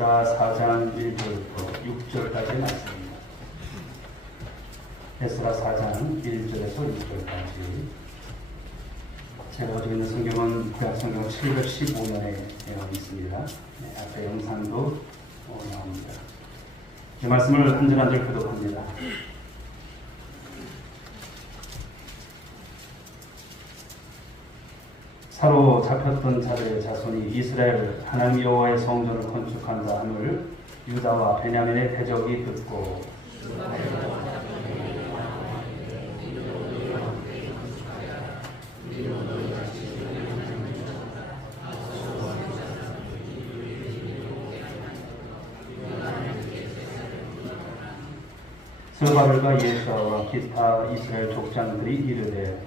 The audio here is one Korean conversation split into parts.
에스라 4장 1절부터 6절까지의 말씀입니다. 에스라 4장 1절에서 6절까지. 제가 가지고 있는 성경은 구약 성경 715년에 있습니다. 앞에 영상도 나옵니다. 이 말씀을 한 절 한 절 교독합니다. 사로잡혔던 자들의 자손이 이스라엘 하나님 여호와의 성전을 건축한다 함을 유다와 베냐민의 대적이 듣고 스바벨과 예수아와 기타 이스라엘 족장들이 이르되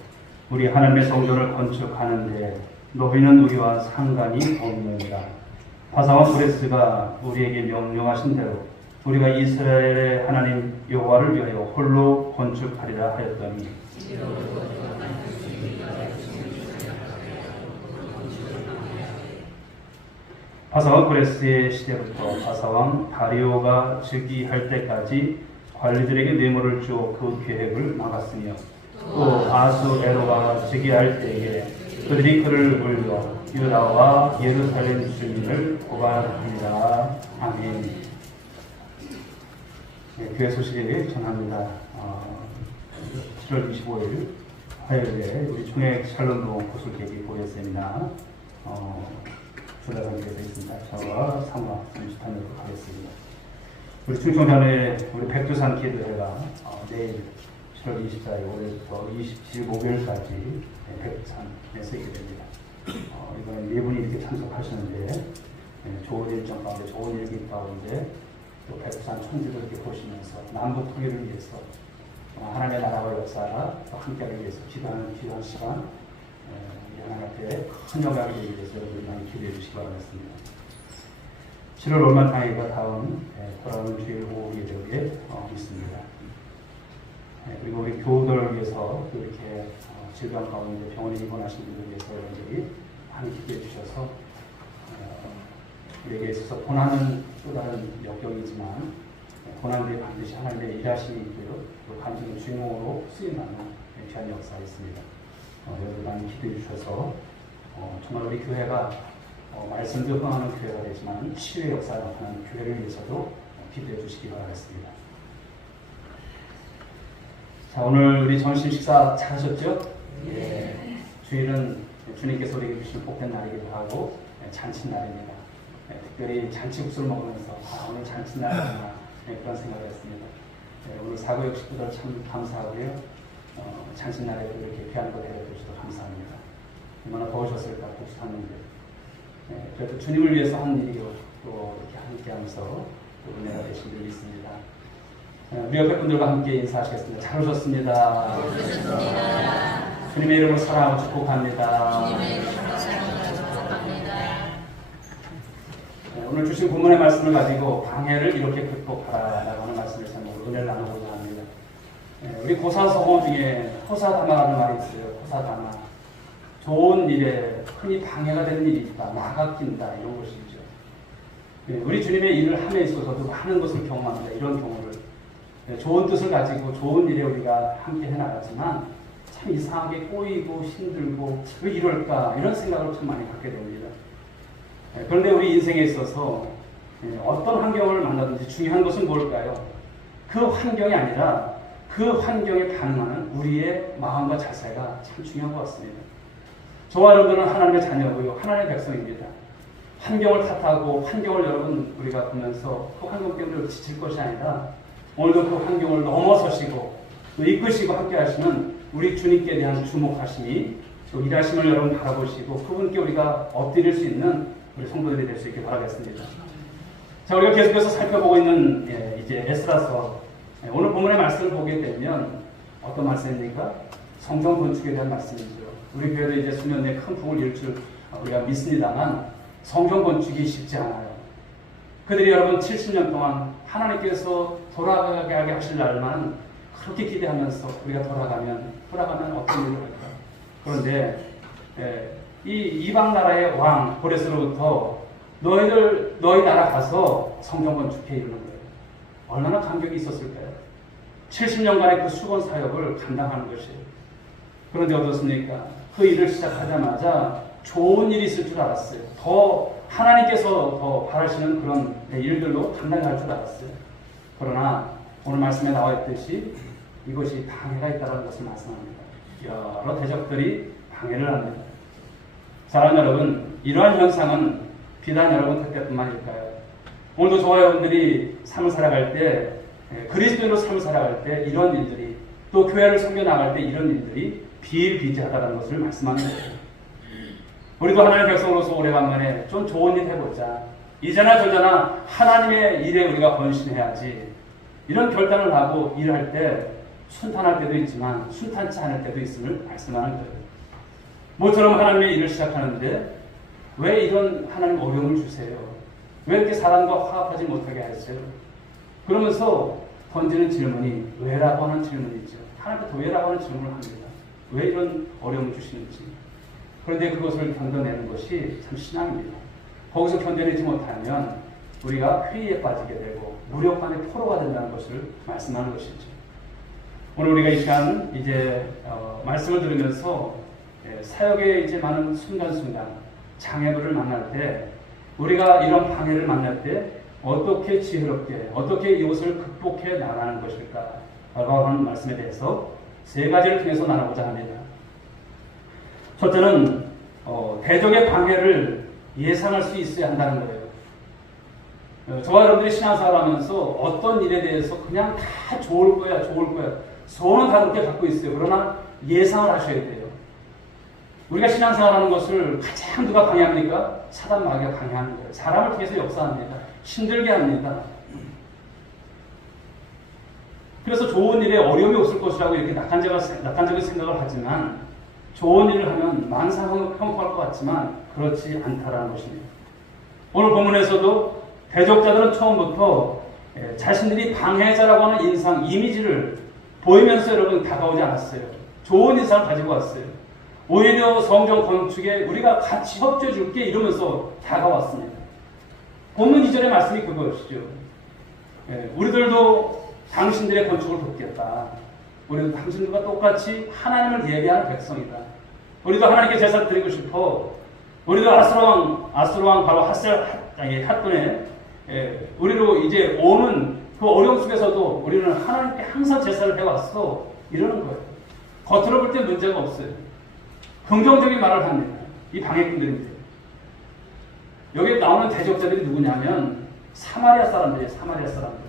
우리 하나님의 성전을 건축하는데 너희는 우리와 상관이 없느니라. 바사와 브레스가 우리에게 명령하신 대로 우리가 이스라엘의 하나님 여호와를 위하여 홀로 건축하리라 하였더니 바사와 브레스의 시대부터 바사왕 다리오가 즉위할 때까지 관리들에게 뇌물을 주어 그 계획을 막았으며 또 아수에로가 즉위할 때에 그들이 그를 물려 유다와 예루살렘 주민을 고발합니다. 아멘. 네, 교회 소식을 전합니다. 7월 25일 화요일에 우리 총회 샬롬동 구슬계기 보혜 세미나 주례관계에서 있습니다. 저와 사무와 김수탄으로 가겠습니다. 우리 충청전에 우리 백두산 기도회가 내일 7월 24일 오늘부터 27일 목요일까지 백두산에서 있게 됩니다. 이번에 네 분이 이렇게 참석하셨는데 좋은 일정 가운데 좋은 일기 가운데 또 백두산 천지를 이렇게 보시면서 남북 통일을 위해서 하나님의 나라와 역사가 함께하기 위해서 기도하는 시간 하나님 앞에 큰 영광을 드리기 위해서 여러분이 많이 기도해 주시기 바라겠습니다. 7월 올만탕회가 다음 돌아오는 주일 오후에 되게 있습니다. 그리고 우리 교우들을 위해서 이렇게 질병 가운데 병원에 입원하신 분들을 위해서 여러분들이 많이 기도해 주셔서 우리에게 있어서 고난은 또 다른 역경이지만 고난 뒤에 반드시 하나님의 일하심이 있고요. 또 감정의 주인공으로 쓰임받는 귀한 역사가 있습니다. 여러분 많이 기도해 주셔서 정말 우리 교회가 말씀도 흥하는 교회가 되지만 치유의 역사가 나타나는 교회를 위해서도 기도해 주시기 바라겠습니다. 자, 오늘 우리 점심 식사 잘하셨죠? 예. 주일은 주님께서 우리에게 주신 복된 날이기도 하고 잔칫날입니다. 특별히 잔치국수를 먹으면서 오늘 잔칫날이구나 그런 생각을 했습니다. 오늘 사교육 식구들 참 감사하고요. 잔칫날에 이렇게 귀한 거 데려주셔서 감사합니다. 얼마나 더우셨을까 국수 탔는데 그래도 주님을 위해서 하는 일이고 또 이렇게 함께하면서 은혜가 되신 줄 믿습니다. 우리 옆에 분들과 함께 인사하시겠습니다. 잘 오셨습니다. 주님의 이름으로 사랑하고 축복합니다. 오늘 주신 본문의 말씀을 가지고 방해를 이렇게 극복하라라고 하는 말씀을 제목으로 은혜를 나누고자 합니다. 우리 고사성어 중에 호사다마라는 말이 있어요. 호사다마. 좋은 일에 흔히 방해가 되는 일이 있다. 막아 낀다. 이런 것이죠. 우리 주님의 일을 함에 있어서도 많은 것을 경험합니다. 이런 경우를. 좋은 뜻을 가지고 좋은 일에 우리가 함께 해나가지만 참 이상하게 꼬이고 힘들고 왜 이럴까 이런 생각을 참 많이 갖게 됩니다. 그런데 우리 인생에 있어서 어떤 환경을 만나든지 중요한 것은 뭘까요? 그 환경이 아니라 그 환경에 반응하는 우리의 마음과 자세가 참 중요한 것 같습니다. 저와 여러분들은 하나님의 자녀고요. 하나님의 백성입니다. 환경을 탓하고 환경을 여러분 우리가 보면서 그 환경 때문에 지칠 것이 아니라 오늘도 그 환경을 넘어서시고 또 이끄시고 함께 하시는 우리 주님께 대한 주목하심이 또 일하심을 여러분 바라보시고 그분께 우리가 엎드릴 수 있는 우리 성도들이 될 수 있길 바라겠습니다. 자, 우리가 계속해서 살펴보고 있는 이제 에스라서 오늘 본문의 말씀을 보게 되면 어떤 말씀입니까? 성전 건축에 대한 말씀이죠. 우리 교회도 이제 수년 내에 큰 풍을 이룰 줄 우리가 믿습니다만 성전 건축이 쉽지 않아요. 그들이 여러분 70년 동안 하나님께서 돌아가게 하실 날만 그렇게 기대하면서 우리가 돌아가면 어떤 일을 할까? 그런데 이 이방 나라의 왕 고레스로부터 너희들 오늘 너희 나라 가서 성전 건축해 이러는 거예요. 얼마나 감격이 있었을까요? 70년간의 그 수건 사역을 감당하는 것이에요. 그런데 어떻습니까? 그 일을 시작하자마자 좋은 일이 있을 줄 알았어요. 더 하나님께서 더 바라시는 그런 일들로 감당할 줄 알았어요. 그러나 오늘 말씀에 나와 있듯이 이것이 방해가 있다는 것을 말씀합니다. 여러 대적들이 방해를 합니다. 사랑하는 여러분, 이러한 현상은 비단 여러분 그때뿐만일까요? 오늘도 저와 여러분들이 삶을 살아갈 때, 그리스도인으로 삶을 살아갈 때 이런 일들이, 또 교회를 섬겨 나갈 때 이런 일들이 비일비재하다는 것을 말씀하는 거예요. 우리도 하나님의 백성으로서 오래간만에 좀 좋은 일 해보자. 이제나 저제나 하나님의 일에 우리가 헌신해야지. 이런 결단을 하고 일할 때 순탄할 때도 있지만 순탄치 않을 때도 있음을 말씀하는 거예요. 모처럼 하나님의 일을 시작하는데 왜 이런 하나님 어려움을 주세요? 왜 이렇게 사람과 화합하지 못하게 하세요? 그러면서 던지는 질문이 왜라고 하는 질문이죠. 하나님께 왜라고 하는 질문을 합니다. 왜 이런 어려움을 주시는지. 그런데 그것을 견뎌내는 것이 참 신앙입니다. 거기서 견뎌내지 못하면 우리가 회의에 빠지게 되고 무력감의 포로가 된다는 것을 말씀하는 것이죠. 오늘 우리가 이 시간 이제 말씀을 들으면서 사역에 이제 많은 순간순간 장애물을 만날 때 우리가 이런 방해를 만날 때 어떻게 지혜롭게 어떻게 이것을 극복해 나가는 것일까 라고 하는 말씀에 대해서 세 가지를 통해서 나눠보자 합니다. 첫째는 대적의 방해를 예상할 수 있어야 한다는 거예요. 저와 여러분들이 신앙생활을 하면서 어떤 일에 대해서 그냥 다 좋을 거야 소원은 다 그렇게 갖고 있어요. 그러나 예상을 하셔야 돼요. 우리가 신앙생활하는 것을 가장 누가 방해합니까? 사단 마귀가 방해하는 거예요. 사람을 통해서 역사합니다. 힘들게 합니다. 그래서 좋은 일에 어려움이 없을 것이라고 이렇게 낙관적인 생각을 하지만 좋은 일을 하면 만사형통할 것 같지만 그렇지 않다라는 것입니다. 오늘 본문에서도 대적자들은 처음부터 자신들이 방해자라고 하는 인상, 이미지를 보이면서 여러분 다가오지 않았어요. 좋은 인상을 가지고 왔어요. 오히려 성전 건축에 우리가 같이 협조해 줄게 이러면서 다가왔습니다. 본문 2절의 말씀이 그것이죠. 우리들도 당신들의 건축을 돕겠다. 우리도 당신들과 똑같이 하나님을 예배하는 백성이다. 우리도 하나님께 제사를 드리고 싶어. 우리도 아수르왕 바로 핫돈에 우리로 이제 오는 그 어려움 속에서도 우리는 하나님께 항상 제사를 해왔어. 이러는 거예요. 겉으로 볼 때 문제가 없어요. 긍정적인 말을 합니다. 이 방해꾼들입니다. 여기 나오는 대적자들이 누구냐면 사마리아 사람들이에요. 사마리아 사람들.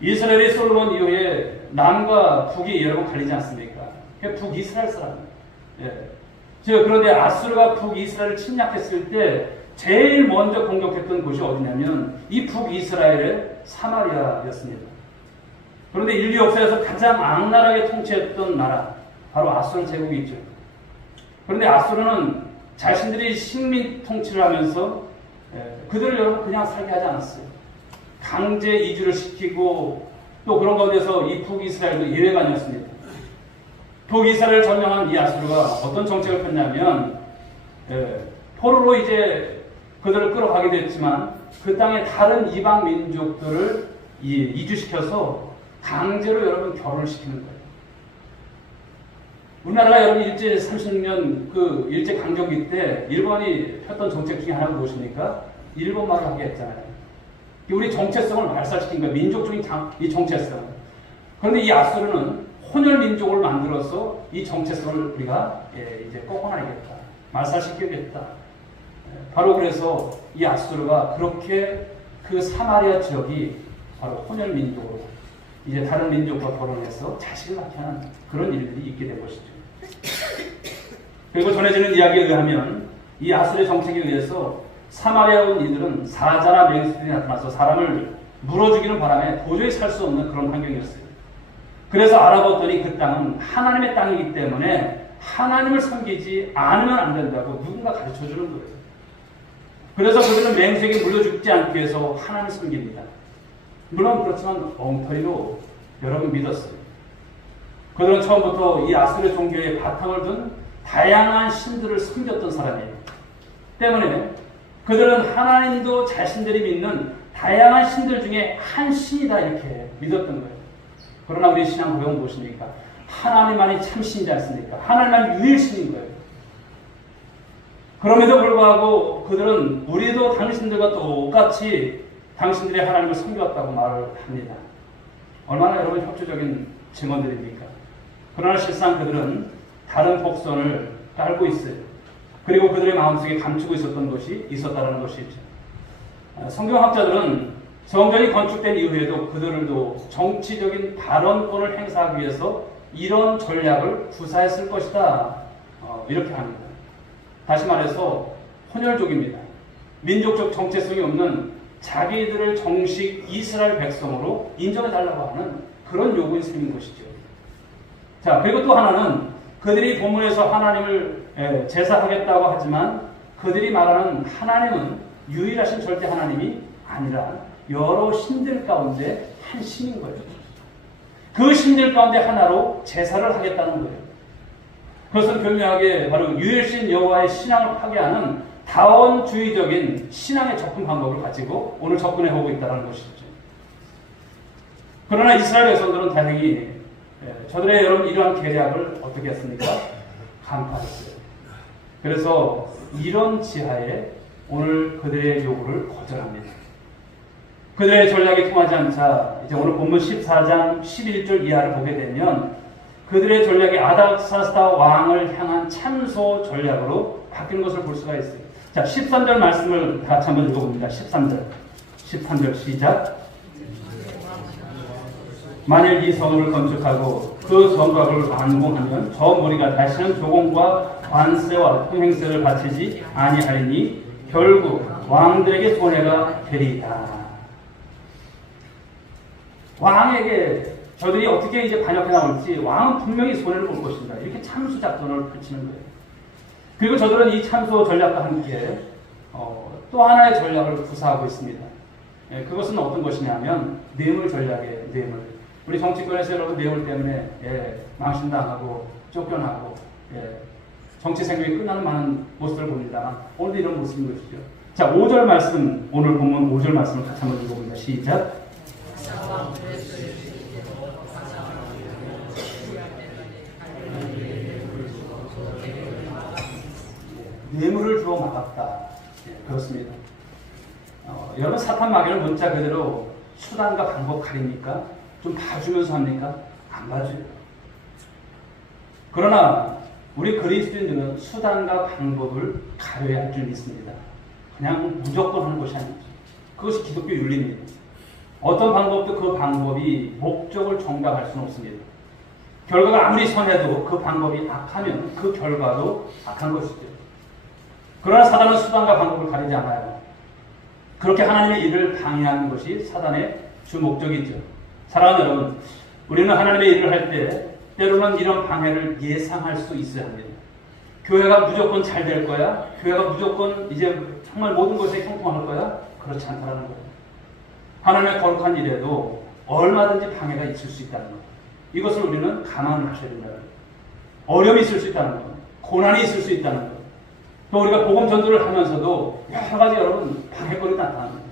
이스라엘이 솔로몬 이후에 남과 북이 여러분 갈리지 않습니까? 북이스라엘 사람입니다. 그런데 아수르가 북이스라엘을 침략했을 때 제일 먼저 공격했던 곳이 어디냐면 이 북이스라엘의 사마리아였습니다. 그런데 인류 역사에서 가장 악랄하게 통치했던 나라 바로 아수르 제국이죠. 그런데 아수르는 자신들이 식민 통치를 하면서 그들을 여러분 그냥 살게 하지 않았어요. 강제 이주를 시키고 또 그런 가운데서 이 북이스라엘도 예외가 아니었습니다. 북이스라엘을 점령한 이 아수르가 어떤 정책을 폈냐면 포로로 이제 그들을 끌어가게 됐지만 그 땅에 다른 이방 민족들을 이주시켜서 강제로 여러분 결혼을 시키는 거예요. 우리나라가 여러분 일제 36년 그 일제 강점기 때 일본이 폈던 정책 중에 하나가 무엇입니까? 일본말을 하게 했잖아요. 우리 정체성을 말살시킨 거예요. 민족적인 이 정체성. 그런데 이 아수르는 혼혈 민족을 만들어서 이 정체성을 우리가 이제 꺾어내겠다. 말살시키겠다. 바로 그래서 이 아수르가 그렇게 그 사마리아 지역이 바로 혼혈 민족으로 이제 다른 민족과 결혼해서 자식을 낳게 하는 그런 일들이 있게 된 것이죠. 그리고 전해지는 이야기에 의하면 이 아수르의 정책에 의해서 사마리아 온 이들은 사자나 맹수들이 나타나서 사람을 물어 죽이는 바람에 도저히 살 수 없는 그런 환경이었어요. 그래서 알아봤더니 그 땅은 하나님의 땅이기 때문에 하나님을 섬기지 않으면 안 된다고 누군가 가르쳐 주는 거예요. 그래서 그들은 맹수에게 물려 죽지 않기 위해서 하나님을 섬깁니다. 물론 그렇지만 엉터리로 여러분 믿었어요. 그들은 처음부터 이 아수르 종교의 바탕을 둔 다양한 신들을 섬겼던 사람이에요. 때문에 그들은 하나님도 자신들이 믿는 다양한 신들 중에 한 신이다 이렇게 믿었던 거예요. 그러나 우리 신앙 고백은 무엇입니까? 하나님만이 참 신이지 않습니까? 하나님만 유일신인 거예요. 그럼에도 불구하고 그들은 우리도 당신들과 똑같이 당신들이 하나님을 섬겨왔다고 말을 합니다. 얼마나 여러분 협조적인 증언들입니까? 그러나 실상 그들은 다른 복선을 깔고 있어요. 그리고 그들의 마음속에 감추고 있었던 것이 있었다는 것이죠. 성경학자들은 성전이 건축된 이후에도 그들도 정치적인 발언권을 행사하기 위해서 이런 전략을 구사했을 것이다. 이렇게 합니다. 다시 말해서 혼혈족입니다. 민족적 정체성이 없는 자기들을 정식 이스라엘 백성으로 인정해달라고 하는 그런 요구인 셈인 것이죠. 자, 그리고 또 하나는 그들이 본문에서 하나님을 제사하겠다고 하지만 그들이 말하는 하나님은 유일하신 절대 하나님이 아니라 여러 신들 가운데 한 신인 거예요. 그 신들 가운데 하나로 제사를 하겠다는 거예요. 그것은 교묘하게 바로 유일신 여호와의 신앙을 파괴하는 다원주의적인 신앙의 접근 방법을 가지고 오늘 접근해 보고 있다는 것이죠. 그러나 이스라엘 백성들은 다행히 저들의 여러분 이러한 계략을 어떻게 했습니까? 간파했어요. 그래서 이런 지하에 오늘 그들의 요구를 거절합니다. 그들의 전략이 통하지 않자 이제 오늘 본문 14장 11절 이하를 보게 되면 그들의 전략이 아닥사스다 왕을 향한 참소 전략으로 바뀐 것을 볼 수가 있어요. 자, 13절 말씀을 같이 한번 읽어봅니다. 13절 시작. 만일 이 성을 건축하고 그 성곽을 완공하면 저 무리가 다시는 조공과 관세와 통행세를 바치지 아니하리니 결국 왕들에게 손해가 되리이다. 왕에게 저들이 어떻게 이제 반역해 나올지 왕은 분명히 손해를 볼 것입니다. 이렇게 참수 작전을 펼치는 거예요. 그리고 저들은 이 참수 전략과 함께 또 하나의 전략을 구사하고 있습니다. 그것은 어떤 것이냐면 뇌물 전략이에요. 뇌물. 우리 정치권에서 여러분 뇌물 때문에 망신당하고 쫓겨나고 정치 생명이 끝나는 많은 모습을 봅니다. 오늘도 이런 모습인 것이죠. 자, 5절 말씀, 오늘 본문 5절 말씀을 같이 한번 읽어봅니다. 시작. 뇌물을 주어 막았다. 그렇습니다. 여러분 사탄 마귀는 문자 그대로 수단과 방법 가립니까? 좀 봐주면서 합니까? 안 봐줘요. 그러나 우리 그리스도인들은 수단과 방법을 가려야 할 줄 믿습니다. 그냥 무조건 하는 것이 아니죠. 그것이 기독교 윤리입니다. 어떤 방법도 그 방법이 목적을 정당할 수는 없습니다. 결과가 아무리 선해도 그 방법이 악하면 그 결과도 악한 것이죠. 그러나 사단은 수단과 방법을 가리지 않아요. 그렇게 하나님의 일을 방해하는 것이 사단의 주 목적이죠. 사랑하는 여러분, 우리는 하나님의 일을 할 때 때로는 이런 방해를 예상할 수 있어야 합니다. 교회가 무조건 잘 될 거야? 교회가 무조건 이제 정말 모든 것에 형통할 거야? 그렇지 않다는 거예요. 하나님의 거룩한 일에도 얼마든지 방해가 있을 수 있다는 거예요. 이것을 우리는 감안을 하셔야 된다는 거예요. 어려움이 있을 수 있다는 거예요. 고난이 있을 수 있다는 거예요. 또 우리가 복음 전도를 하면서도 여러 가지 여러분 방해거리가 나타납니다.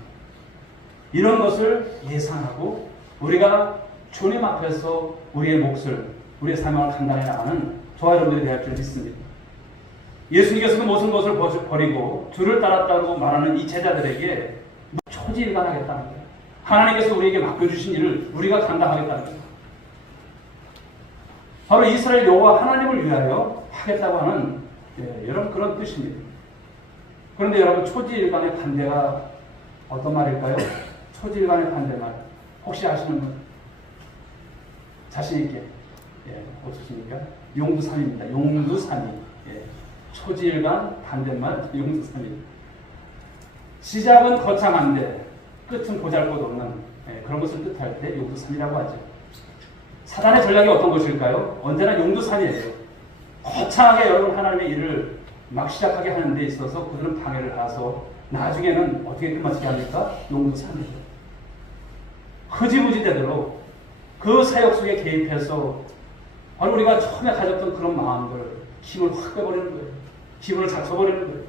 이런 것을 예상하고 우리가 주님 앞에서 우리의 몫을, 우리의 사명을 감당해 나가는 저와 여러분들이 되어야 할 줄 믿습니다. 예수님께서도 모든 것을 버리고 주를 따랐다고 말하는 이 제자들에게 초지일관하겠다는 거예요. 하나님께서 우리에게 맡겨주신 일을 우리가 감당하겠다는 거예요. 바로 이스라엘 여호와 하나님을 위하여 하겠다고 하는 여러분 그런 뜻입니다. 그런데 여러분 초지일관의 반대가 어떤 말일까요? 초지일관의 반대말 혹시 아시는 분? 자신 있게 없으십니까? 용두삼입니다. 용두삼이 초지일관 반대말 용두삼입니다. 시작은 거창한데 끝은 보잘것없는 그런 것을 뜻할 때 용두삼이라고 하죠. 사단의 전략이 어떤 것일까요? 언제나 용두삼이에요. 거창하게 여러분 하나님의 일을 막 시작하게 하는 데 있어서 그들은 방해를 가서 나중에는 어떻게 끝마치게 합니까? 용두삼이에요. 흐지부지 되도록 그 사역 속에 개입해서 바로 우리가 처음에 가졌던 그런 마음들 힘을 확 빼버리는 거예요. 기분을 잡숴버리는 거예요.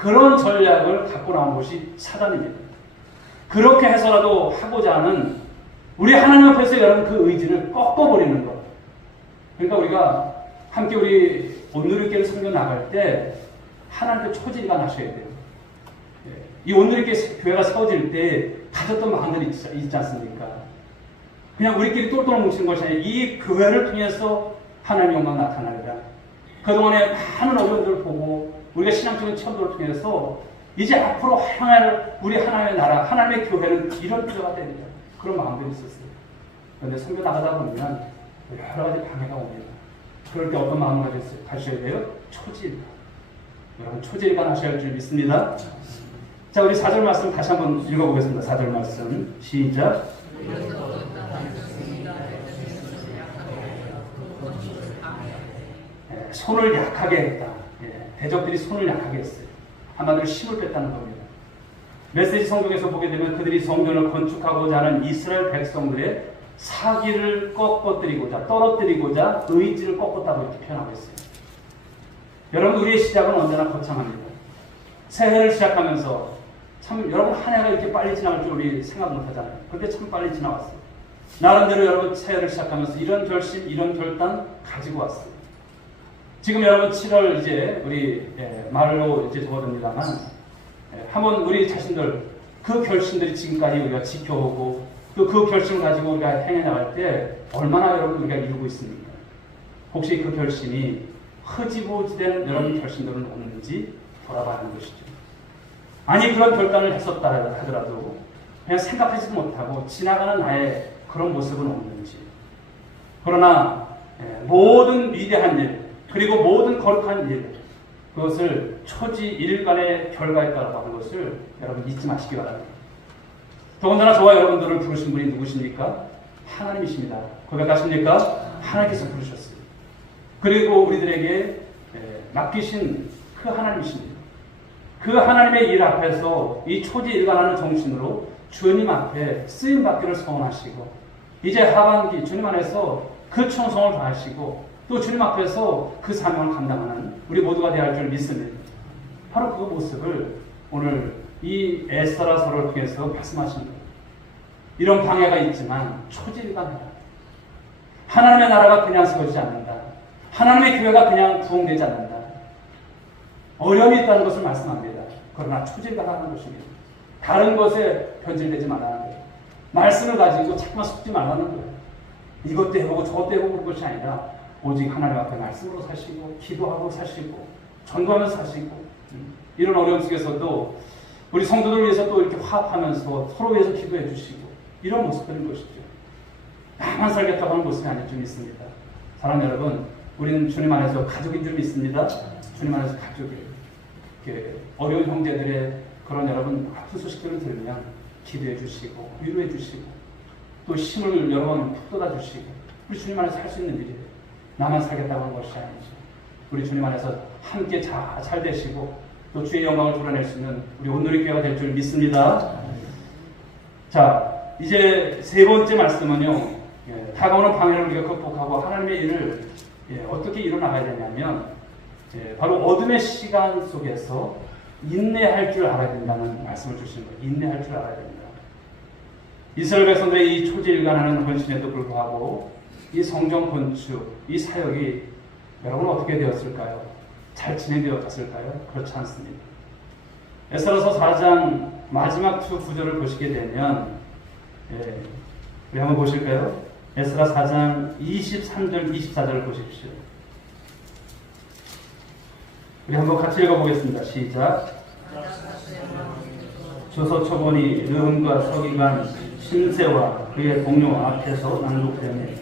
그런 전략을 갖고 나온 것이 사단입니다. 그렇게 해서라도 하고자 하는 우리 하나님 앞에서 여러분 그 의지를 꺾어버리는 것. 그러니까 우리가 함께 우리 온누리교회를 섬겨 나갈 때 하나님께 초지가 나셔야 돼요. 이 온누리교회 교회가 세워질 때 가졌던 마음들이 있지 않습니까? 그냥 우리끼리 똘똘 뭉치는 것이 아니라 이 교회를 통해서 하나님의 영광 나타나리라. 그동안에 많은 어려움들을 보고 우리가 신앙적인 천도를 통해서 이제 앞으로 향할 우리 하나님의 나라, 하나님의 교회는 이런 필요가 됩니다. 그런 마음들이 있었어요. 그런데 섬겨 나가다 보면 여러 가지 방해가 옵니다. 그럴 때 어떤 마음을 가셔야 돼요? 초지일. 여러분 초지일관 하셔야 할 줄 믿습니다. 자, 우리 4절 말씀 다시 한번 읽어보겠습니다. 4절 말씀 시작. 손을 약하게 했다. 대적들이 손을 약하게 했어요. 한마디로 힘을 뺐다는 겁니다. 메시지 성경에서 보게 되면 그들이 성전을 건축하고자 하는 이스라엘 백성들의 사기를 꺾어뜨리고자, 떨어뜨리고자 의지를 꺾었다고 이렇게 표현하고 있어요. 여러분, 우리의 시작은 언제나 거창합니다. 새해를 시작하면서 참 여러분 한 해가 이렇게 빨리 지나갈 줄 우리 생각 못하잖아요. 그런데 참 빨리 지나갔어요. 나름대로 여러분 새해를 시작하면서 이런 결심, 이런 결단 가지고 왔어요. 지금 여러분 7월 이제 우리 말로 이제 접어듭니다만 한번 우리 자신들 그 결심들이 지금까지 우리가 지켜오고 또 그 결심을 가지고 우리가 행해 나갈 때 얼마나 여러분 우리가 이루고 있습니까? 혹시 그 결심이 흐지부지된 여러분 결심들은 없는지 돌아봐야 하는 것이죠. 아니 그런 결단을 했었다 하더라도 그냥 생각하지도 못하고 지나가는 나의 그런 모습은 없는지. 그러나 모든 위대한 일 그리고 모든 거룩한 일 그것을 초지일간의 결과에 따라 하는 것을 여러분 잊지 마시기 바랍니다. 더군다나 저와 여러분들을 부르신 분이 누구십니까? 하나님이십니다. 고백하십니까? 하나님께서 부르셨어요. 그리고 우리들에게 맡기신 그 하나님이십니다. 그 하나님의 일 앞에서 이 초지일관하는 정신으로 주님 앞에 쓰임받기를 소원하시고 이제 하반기 주님 안에서 그 충성을 다하시고 또 주님 앞에서 그 사명을 감당하는 우리 모두가 되어야 할 줄 믿습니다. 바로 그 모습을 오늘 이 에스더라서를 통해서 말씀하신 거예요. 이런 방해가 있지만 초지일관해라. 하나님의 나라가 그냥 세워지지 않는다. 하나님의 교회가 그냥 부흥되지 않는다. 어려움이 있다는 것을 말씀합니다. 그러나 초지일관하는 것입니다. 다른 것에 변질되지 말라는 거예요. 말씀을 가지고 자꾸만 속지 말라는 거예요. 이것도 해보고 저것도 해보고 그런 것이 아니라 오직 하나님 앞에 말씀으로 사시고 기도하고 사시고 전도하면서 사시고 이런 어려움 속에서도 우리 성도들 위해서 또 이렇게 화합하면서 서로 위해서 기도해 주시고 이런 모습들인 것이죠. 나만 살겠다고 하는 모습이 아닐 줄 믿습니다. 사랑 여러분, 우리는 주님 안에서 가족인 줄 믿습니다. 주님 안에서 가족이에요. 이렇게 어려운 형제들의 그런 여러분 아픈 소식들을 들으면 기도해 주시고 위로해 주시고 또 힘을 여러 번 북돋아 주시고 우리 주님 안에서 할 수 있는 일이에요. 나만 살겠다고 하는 것이 아니죠. 우리 주님 안에서 함께 잘 되시고 또 주의 영광을 드러낼 수 있는 우리 온누리교회가 될 줄 믿습니다. 자, 이제 세 번째 말씀은요. 다가오는 방해를 우리가 극복하고 하나님의 일을 어떻게 이뤄나가야 되냐면 바로 어둠의 시간 속에서 인내할 줄 알아야 된다는 말씀을 주시는 거예요. 인내할 줄 알아야 된다. 이스라엘 백성들의 이 초지일관하는 헌신에도 불구하고 이 성전 건축, 이 사역이 여러분 어떻게 되었을까요? 잘 진행되었을까요? 그렇지 않습니다. 에스더서 4장 마지막 두 구절을 보시게 되면 우리 한번 보실까요? 에스라 4장 23절, 24절을 보십시오. 우리 한번 같이 읽어보겠습니다. 시작. 조서초본이 느흠과 서기관 신세와 그의 동료 앞에서 낭독되매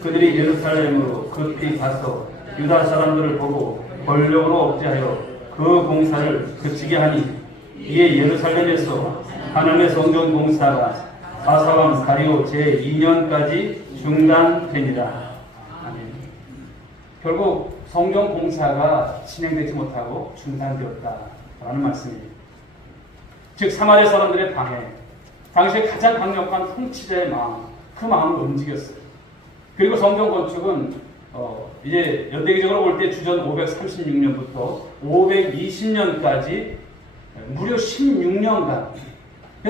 그들이 예루살렘으로 급히 가서 유다 사람들을 보고 권력으로 억제하여 그 공사를 그치게 하니 이에 예루살렘에서 하나님의 성전 공사가 아사왕 다리오 제2년까지 중단되니라. 아멘. 결국 성전 공사가 진행되지 못하고 중단되었다라는 말씀입니다. 즉 사마리아 사람들의 방해, 당시에 가장 강력한 통치자의 마음, 그 마음을 움직였어요. 그리고 성전 건축은 이제 연대기적으로 볼 때 주전 536년부터 520년까지 무려 16년간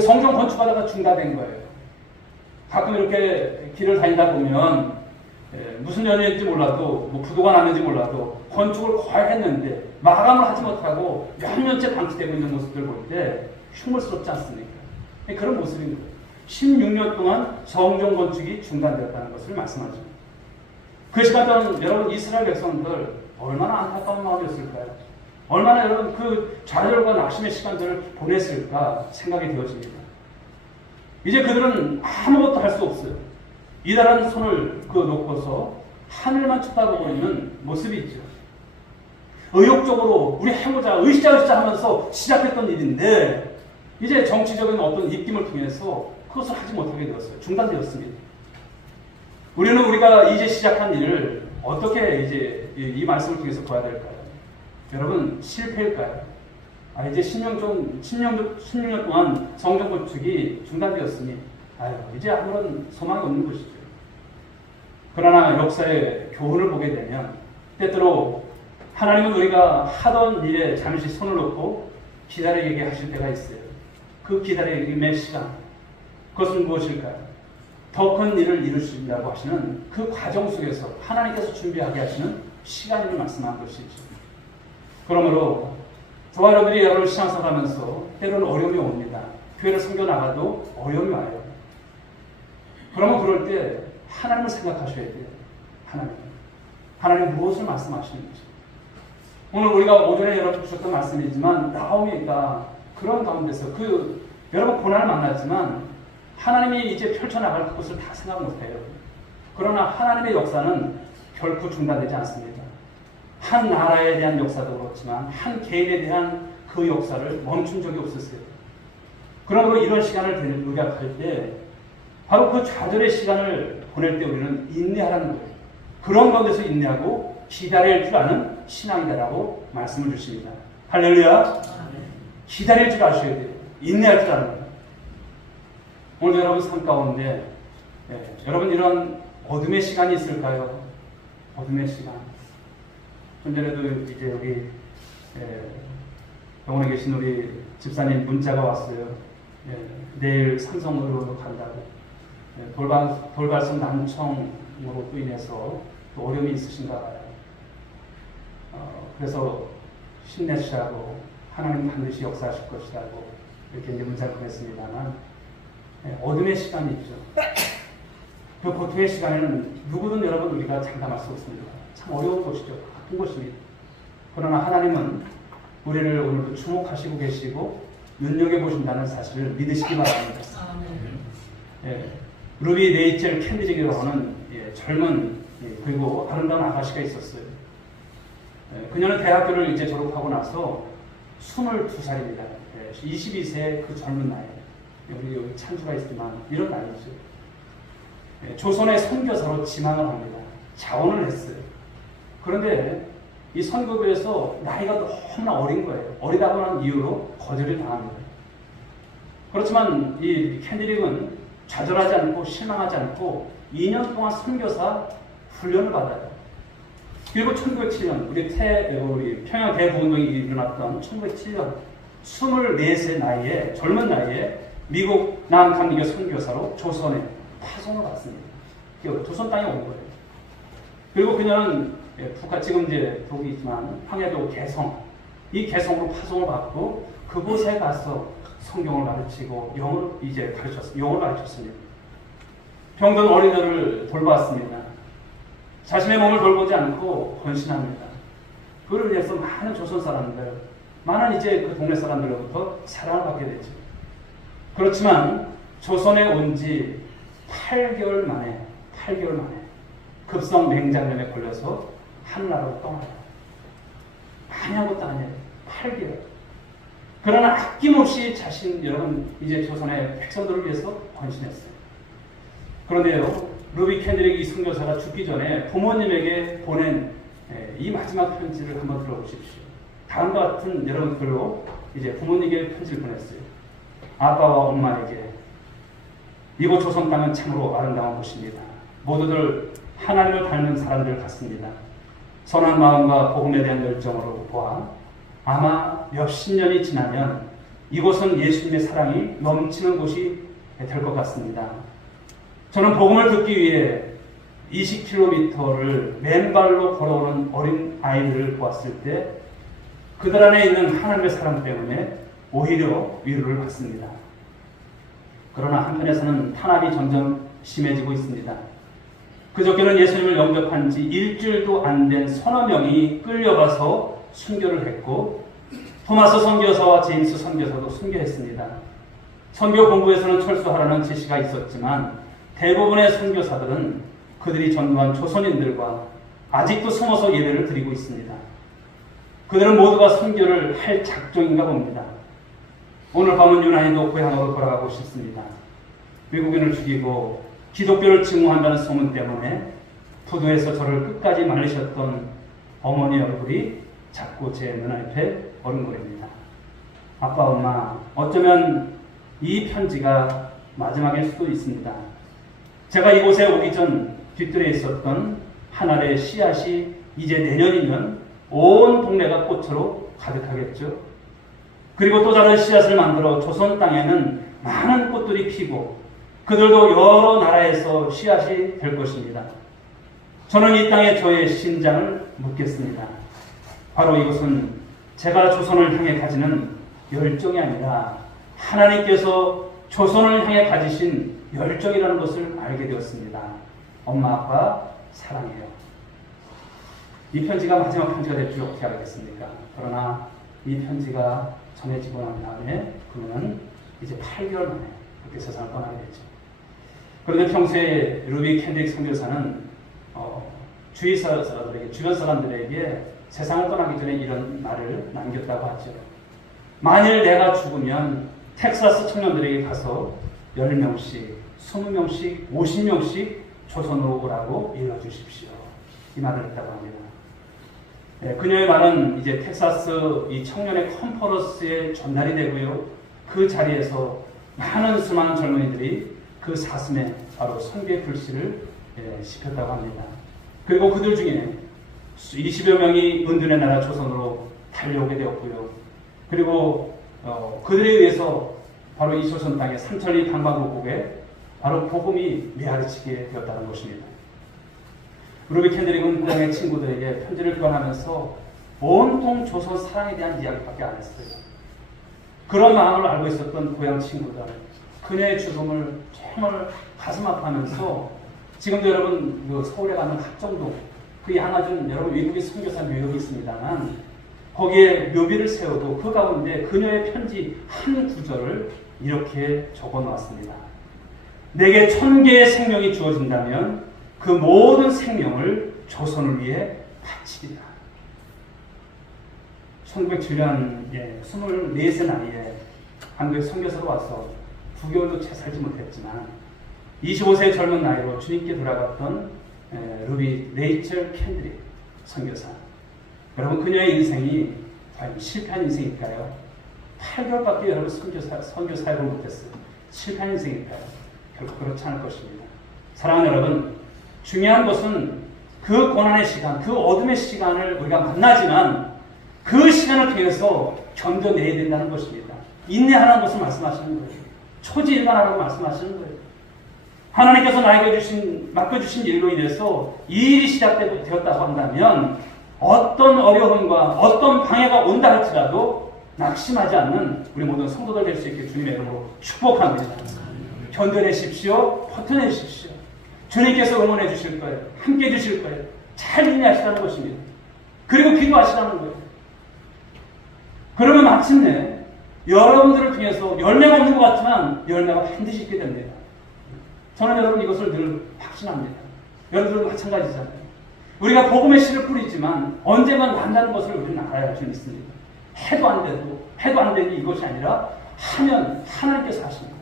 성전 건축하다가 중단된 거예요. 가끔 이렇게 길을 다니다 보면 무슨 연유인지 몰라도 뭐 부도가 났는지 몰라도 건축을 거의 했는데 마감을 하지 못하고 몇 년째 방치되고 있는 모습들 볼 때 흉물스럽지 않습니까? 그런 모습인 거예요. 16년 동안 성전 건축이 중단되었다는 것을 말씀하죠. 그 시간 동안 여러분 이스라엘 백성들 얼마나 안타까운 마음이었을까요? 얼마나 여러분 그 좌절과 낙심의 시간들을 보냈을까 생각이 되어집니다. 이제 그들은 아무것도 할 수 없어요. 이달한 손을 놓고서 하늘만 쳐다보고 있는 모습이 있죠. 의욕적으로 우리 해보자, 으쌰으쌰 하면서 시작했던 일인데 이제 정치적인 어떤 입김을 통해서 그것을 하지 못하게 되었어요. 중단되었습니다. 우리가 이제 시작한 일을 어떻게 이제 이 말씀을 통해서 봐야 될까요? 여러분, 실패일까요? 이제 16년 동안 성전 건축이 중단되었으니 이제 아무런 소망이 없는 것이죠. 그러나 역사의 교훈을 보게 되면 때때로 하나님은 우리가 하던 일에 잠시 손을 놓고 기다리게 하실 때가 있어요. 그 기다림의 시간, 그것은 무엇일까요? 더 큰 일을 이루시려고 하시는 그 과정 속에서 하나님께서 준비하게 하시는 시간임을 말씀한 것이죠. 그러므로 저와 여러분들이 여러분 신앙생활 하면서 때로는 어려움이 옵니다. 교회를 섬겨나가도 어려움이 와요. 그러면 그럴 때 하나님을 생각하셔야 돼요. 하나님 무엇을 말씀하시는지. 오늘 우리가 오전에 여러분 주셨던 말씀이지만 나오미가 그런 가운데서 여러분 고난을 만났지만 하나님이 이제 펼쳐나갈 그것을 다 생각 못해요. 그러나 하나님의 역사는 결코 중단되지 않습니다. 한 나라에 대한 역사도 그렇지만 한 개인에 대한 그 역사를 멈춘 적이 없었어요. 그러므로 이런 시간을 우리가 갈 때 바로 그 좌절의 시간을 보낼 때 우리는 인내하라는 거예요. 그런 가운데서 인내하고 기다릴 줄 아는 신앙이다라고 말씀을 주십니다. 할렐루야. 기다릴 줄 아셔야 돼요. 인내할 줄 아는 거예요. 오늘 여러분 삶 가운데 여러분 이런 어둠의 시간이 있을까요? 어둠의 시간. 좀 전에도 이제 우리 병원에 계신 우리 집사님 문자가 왔어요. 내일 삼성으로 간다고. 돌발성 난청으로 또 인해서 또 어려움이 있으신가 봐요. 그래서 힘내시라고 하나님 반드시 역사하실 것이라고 이렇게 이제 문자를 보냈습니다만 어둠의 시간이 있죠. 그 고통의 시간에는 누구든 여러분 우리가 장담할 수 없습니다. 참 어려운 것이죠. 아픈 것입니다. 그러나 하나님은 우리를 오늘도 주목하시고 계시고 눈여겨보신다는 사실을 믿으시기 바랍니다. 루비 레이첼 캔디직이라고 하는 젊은 그리고 아름다운 아가씨가 있었어요. 그녀는 대학교를 이제 졸업하고 나서 22살입니다. 22세 그 젊은 나이. 여기 찬주가 있지만 이런 나이죠. 조선의 선교사로 지망을 합니다. 자원을 했어요. 그런데 이 선교부에서 나이가 너무나 어린 거예요. 어리다고 하는 이유로 거절을 당합니다. 그렇지만 이 캔디릭은 좌절하지 않고 실망하지 않고 2년 동안 선교사 훈련을 받아요. 그리고 1907년 우리 평양 대부운동이 일어났던 1907년 24세 나이에 젊은 나이에 미국 남강리교 선교사로 조선에 파송을 받습니다. 조선 땅에 온 거예요. 그리고 그녀는 북한 지금 이제 독이 있지만 황해도 개성 이 개성으로 파송을 받고 그곳에 가서 성경을 가르치고 영어를 가르쳤습니다. 병든 어린이들을 돌봤습니다. 자신의 몸을 돌보지 않고 헌신합니다. 그를 위해서 많은 조선 사람들, 많은 이제 그 동네 사람들로부터 사랑을 받게 되죠. 그렇지만 조선에 온 지 8개월 만에 급성 맹장염에 걸려서 하늘나라로 떠나요. 많이 한 것도 아니에요. 8개월. 그러나 아낌없이 여러분 이제 조선의 백성들을 위해서 헌신했어요. 그런데요, 루비 캔디릭 이 선교사가 죽기 전에 부모님에게 보낸 이 마지막 편지를 한번 들어보십시오. 다음과 같은 여러분 글로 이제 부모님에게 편지를 보냈어요. 아빠와 엄마에게 이곳 조선 땅은 참으로 아름다운 곳입니다. 모두들 하나님을 닮은 사람들 같습니다. 선한 마음과 복음에 대한 열정으로 보아 아마 몇십 년이 지나면 이곳은 예수님의 사랑이 넘치는 곳이 될 것 같습니다. 저는 복음을 듣기 위해 20km를 맨발로 걸어오는 어린 아이들을 보았을 때 그들 안에 있는 하나님의 사랑 때문에 오히려 위로를 받습니다. 그러나 한편에서는 탄압이 점점 심해지고 있습니다. 그저께는 예수님을 영접한 지 일주일도 안 된 서너 명이 끌려가서 순교를 했고 토마스 선교사와 제임스 선교사도 순교했습니다. 선교 공부에서는 철수하라는 지시가 있었지만 대부분의 선교사들은 그들이 전도한 조선인들과 아직도 숨어서 예배를 드리고 있습니다. 그들은 모두가 선교를 할 작정인가 봅니다. 오늘 밤은 유난히도 고향으로 돌아가고 싶습니다. 외국인을 죽이고 기독교를 증오한다는 소문 때문에 부두에서 저를 끝까지 말리셨던 어머니 얼굴이 자꾸 제 눈앞에 어른거립니다. 아빠, 엄마, 어쩌면 이 편지가 마지막일 수도 있습니다. 제가 이곳에 오기 전 뒤뜰에 있었던 한 알의 씨앗이 이제 내년이면 온 동네가 꽃으로 가득하겠죠. 그리고 또 다른 씨앗을 만들어 조선 땅에는 많은 꽃들이 피고 그들도 여러 나라에서 씨앗이 될 것입니다. 저는 이 땅에 저의 신장을 묻겠습니다. 바로 이것은 제가 조선을 향해 가지는 열정이 아니라 하나님께서 조선을 향해 가지신 열정이라는 것을 알게 되었습니다. 엄마, 아빠 사랑해요. 이 편지가 마지막 편지가 될 줄 어떻게 알겠습니까? 그러나 이 편지가 전해지고 난 다음에 그는 이제 8개월 만에 그렇게 세상을 떠나게 됐죠. 그런데 평소에 루비 캔드릭 선교사는 주위 사람들에게, 주변 사람들에게 세상을 떠나기 전에 이런 말을 남겼다고 하죠. 만일 내가 죽으면 텍사스 청년들에게 가서 10명씩, 20명씩, 50명씩 조선으로 오라고 일러주십시오. 이 말을 했다고 합니다. 네, 그녀의 말은 이제 텍사스 이 청년의 컨퍼런스의 전달이 되고요. 그 자리에서 많은 수많은 젊은이들이 그 사슴에 바로 선교의 불씨를 시켰다고 합니다. 그리고 그들 중에 20여 명이 은둔의 나라 조선으로 달려오게 되었고요. 그리고 그들에 의해서 바로 이 조선 땅의 삼천리 방방곡곡에 바로 복음이 메아리치게 되었다는 것입니다. 루비 캔드릭은 그 당의 친구들에게 편지를 교환하면서 온통 조선 사랑에 대한 이야기밖에 안 했어요. 그런 마음을 알고 있었던 고향 친구들, 그녀의 죽음을 정말 가슴 아파하면서 지금도 여러분 그 서울에 가는 합정동 그 양아준 여러분 외국인 선교사 묘역이 있습니다만 거기에 묘비를 세우고 그 가운데 그녀의 편지 한 구절을 이렇게 적어 놓았습니다. 내게 1000개의 생명이 주어진다면 그 모든 생명을 조선을 위해 바치리라. 1907년 24세 나이에 한국에 선교사로 와서 9개월도 채 살지 못했지만 25세 젊은 나이로 주님께 돌아갔던 루비 레이첼 캔드릭 선교사. 여러분 그녀의 인생이 과연 실패한 인생일까요? 8개월밖에 여러분 선교 사역을 못했어요. 실패한 인생일까요? 결코 그렇지 않을 것입니다. 사랑하는 여러분, 중요한 것은 그 고난의 시간, 그 어둠의 시간을 우리가 만나지만 그 시간을 통해서 견뎌내야 된다는 것입니다. 인내하라는 것을 말씀하시는 거예요. 초지일관하라고 말씀하시는 거예요. 하나님께서 나에게 맡겨주신 일로 인해서 이 일이 시작되었다고 한다면 어떤 어려움과 어떤 방해가 온다 할지라도 낙심하지 않는 우리 모든 성도들 될 수 있게 주님의 이름으로 축복합니다. 견뎌내십시오. 버텨내십시오. 주님께서 응원해 주실 거예요. 함께 해 주실 거예요. 잘 인내하시라는 것입니다. 그리고 기도하시라는 거예요. 그러면 마침내 여러분들을 통해서 열매가 없는 것 같지만 열매가 반드시 있게 됩니다. 저는 여러분 이것을 늘 확신합니다. 여러분들도 마찬가지잖아요. 우리가 복음의 씨를 뿌리지만 언젠가 난다는 것을 우리는 알아야 할 수 있습니다. 해도 안 되니 이것이 아니라 하면 하나님께서 하십니다.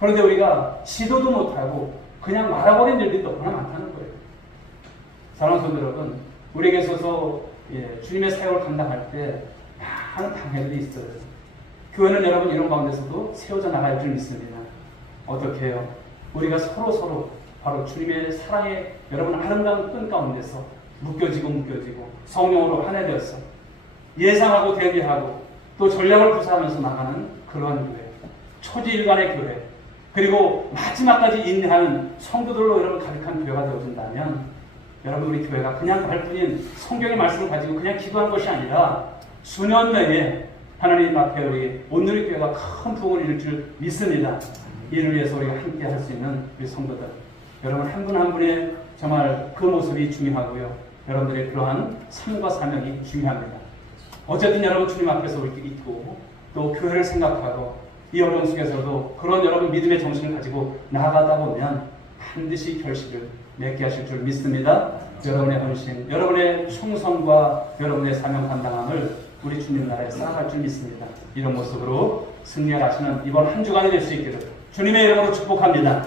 그런데 우리가 시도도 못하고 그냥 말아버린 일들이 너무나 많다는 거예요. 사랑하는 성도 여러분, 우리에게 있어서 주님의 사역을 감당할 때 많은 방해들이 있어요. 교회는 여러분 이런 가운데서도 세워져 나갈 줄 믿습니다. 어떻게 해요? 우리가 서로 바로 주님의 사랑의 여러분 아름다운 끈 가운데서 묶여지고 성령으로 하나 되어서 예상하고 대비하고 또 전략을 구사하면서 나가는 그런 교회, 초지일관의 교회, 그리고 마지막까지 인내하는 성도들로 여러분 가득한 교회가 되어진다면 여러분 우리 교회가 그냥 갈 뿐인 성경의 말씀을 가지고 그냥 기도한 것이 아니라 수년 내에 하나님 앞에 우리 온누리 교회가 큰 부흥을 이룰 줄 믿습니다. 이를 위해서 우리가 함께 할 수 있는 우리 성도들, 여러분 한 분 한 분의 정말 그 모습이 중요하고요. 여러분들의 그러한 삶과 사명이 중요합니다. 어쨌든 여러분 주님 앞에서 이렇게 있고 또 교회를 생각하고 이 어려움 속에서도 그런 여러분 믿음의 정신을 가지고 나아가다 보면 반드시 결실을 맺게 하실 줄 믿습니다. 여러분의 헌신, 여러분의 충성과 여러분의 사명 감당함을 우리 주님 나라에 쌓아갈 줄 믿습니다. 이런 모습으로 승리하시는 이번 한 주간이 될 수 있기를 주님의 이름으로 축복합니다.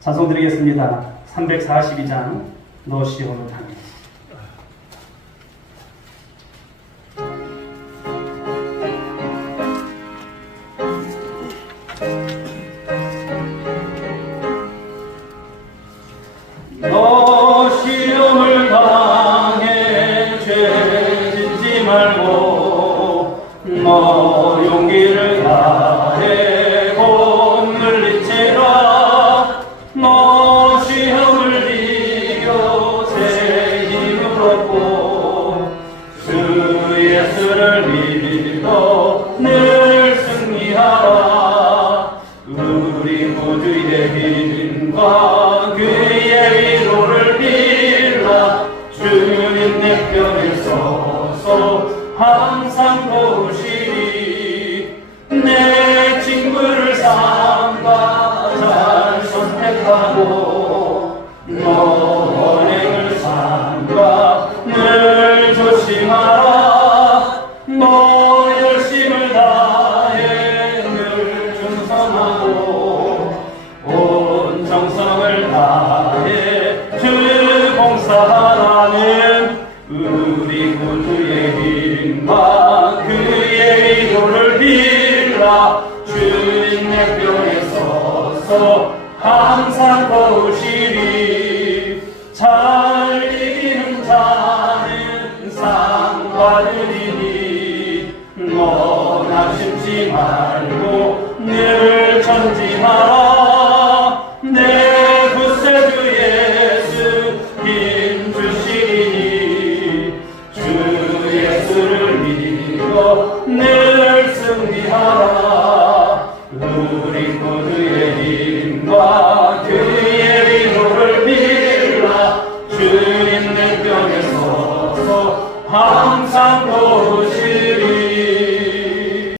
찬송 드리겠습니다. 342장 너 시온을 향해. 너 시험을 당해 죄 짓지 말고 너 용기를 다해 곧 물리치라. 너 시험을 이겨 새 힘을 얻고 주 예수를 믿어 늘 승리하라. 우리 구주의 힘과 그의 위로를 빌라. 주님 내 편에 서서 항상 도우시리. 내 친구를 삼가 잘 선택하고 너 언행을 삼가 늘 조심하라. 너 열심을 다해 늘 충성하고 온 정성을 다해 주 봉사하는 우리 구주의 힘과 그의 위로를 빌라. 주님 내 편에 서서 항상 도우시리. 잘 이기는 자는 상 받으리니 너 낙심치 말고 늘 전진하라.